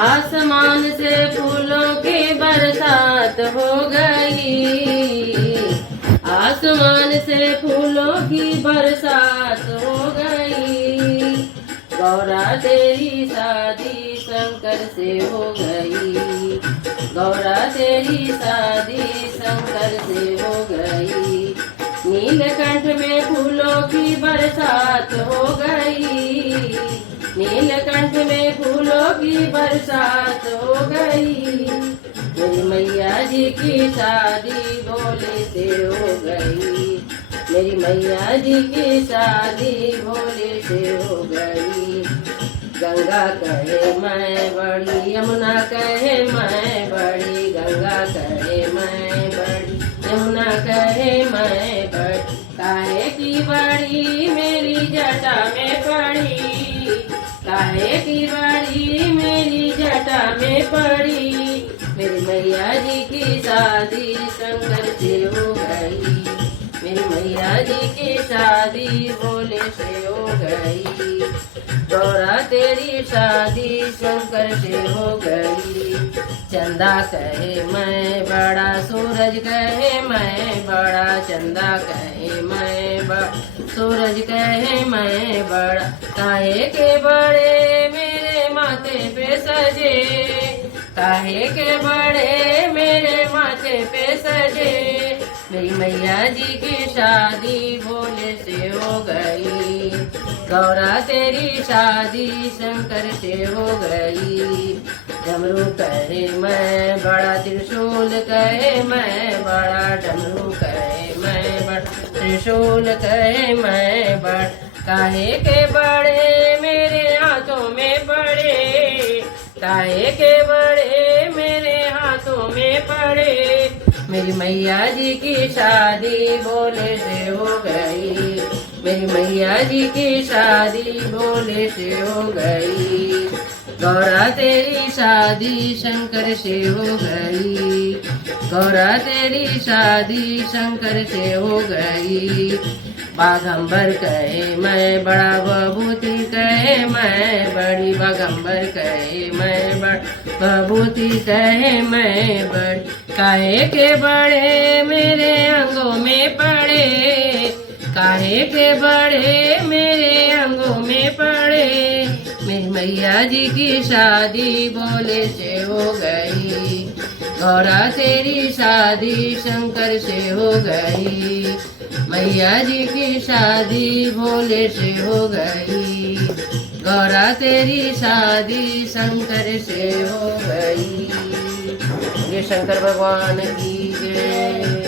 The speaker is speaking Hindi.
आसमान से फूलों की बरसात हो गई। आसमान से फूलों की बरसात हो गई। गौरा तेरी शादी शंकर से हो गई। गौरा तेरी शादी शंकर से हो गई। नीलकंठ में फूलों की बरसात हो गई। नीलकंठ में फूलों की बरसात हो गई। मेरी मैया जी की शादी भोले से हो गई। मेरी मैया जी की शादी भोले से हो गई। गंगा कहे मैं बड़ी, यमुना कहे मैं बड़ी। गंगा कहे मैं बड़ी, यमुना कहे मैं बड़ी। काहे की बड़ी मेरी जटा में पड़ी। काहे की बड़ी मेरी जटा में पड़ी। मेरी मैया जी की शादी शंकर से हो गई। मेरी मैया जी की शादी भोले से हो गई। गौरा तेरी शादी शंकर से हो गई। चंदा कहे मैं बड़ा, सूरज कहे मैं बड़ा। चंदा कहे मैं बड़ा, सूरज कहे मैं बड़ा। काहे के बड़े मेरे माथे पे सजे। काहे के बड़े मेरे माथे पे सजे। मेरी मैया जी की शादी भोले से हो गई। गौरा तेरी शादी शंकर से हो गई। डमरू कहे मैं बड़ा, त्रिशूल कहे मैं बड़ा। डमरू कहे मैं बड़ा, त्रिशूल कहे मैं बड़ा। काहे के बड़े मेरे हाथों में पड़े। काहे के बड़े मेरे हाथों में पड़े। मेरी मैया जी की शादी भोले से हो गई। मेरी मैया जी की शादी भोले से हो गई। गौरा तेरी शादी शंकर से हो गई। गौरा तेरी शादी शंकर से हो गई। बाघंबर कहे मैं बड़ा, बभूति कहे मैं बड़ी। बाघंबर कहे मैं बड़ा, बभूति कहे मैं बड़ी। काहे के बड़े मेरे अंगों में पड़े। काहे के बड़े मेरे अंगों में पड़े। मेरी मैया जी की शादी भोले से हो गई। गौरा तेरी शादी शंकर से हो गई। मैया जी की शादी भोले से हो गई। गौरा तेरी शादी शंकर से हो गई। ये शंकर भगवान की जय।